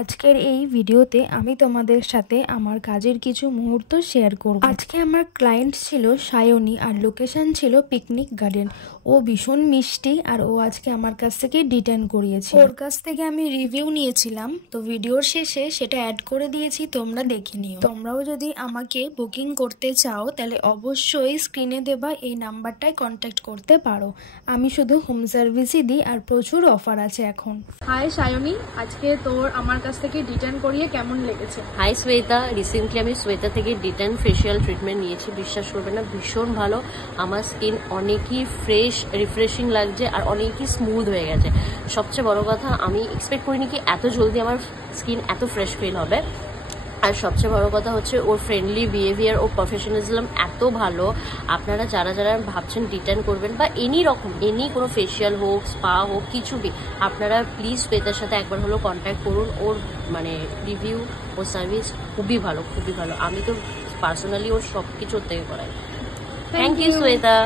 আজকের এই ভিডিওতে আমি তোমাদের সাথে আমার কাজের কিছু মুহূর্ত শেয়ার করব। আজকে আমার ক্লায়েন্ট ছিল সায়নী আর লোকেশন ছিল পিকনিক গার্ডেন। ও ভীষণ মিষ্টি আর ও আজকে আমার কাছ থেকে ডিটেন করিয়েছে। ওর কাছ থেকে আমি রিভিউ নিয়েছিলাম, তো ভিডিওর শেষে সেটা অ্যাড করে দিয়েছি, তোমরা দেখে নিও। তোমরাও যদি আমাকে বুকিং করতে চাও তাহলে অবশ্যই স্ক্রিনে দেবা এই নাম্বারটায় কন্ট্যাক্ট করতে পারো। আমি শুধু হোম সার্ভিসই দিই আর প্রচুর অফার আছে এখন। হাই সায়নী, আজকে তোর আমার কাছ থেকে ডিটেন করিয়ে কেমন লেগেছে? হাই শ্বেতা, রিসেন্টলি আমি শ্বেতা থেকে ডিটেন ফেশিয়াল ট্রিটমেন্ট নিয়েছি। বিশ্বাস করবে না, ভীষণ ভালো। আমার স্কিন অনেকই ফ্রেশ রিফ্রেশিং লাগছে আর অনেকই স্মুথ হয়ে গেছে। সবচেয়ে বড় কথা, আমি এক্সপেক্ট করিনি কি এত জলদি আমার স্কিন এত ফ্রেশ ফিল হবে। আর সবচেয়ে বড় কথা হচ্ছে ওর ফ্রেন্ডলি বিহেভিয়ার ও প্রফেশনালিজম এত ভালো। আপনারা যারা যারা ভাবছেন ডিটেন করবেন বা এনি কোনো ফেশিয়াল হোক, স্পা হোক, কিছু বি, আপনারা প্লিজ শ্বেতার সাথে একবার হলো কন্ট্যাক্ট করুন। ওর মানে রিভিউ ও সার্ভিস খুবই ভালো, খুবই ভালো। আমি তো পার্সোনালি ওর সব কিছুর থেকে করাই। Thank you Shweta.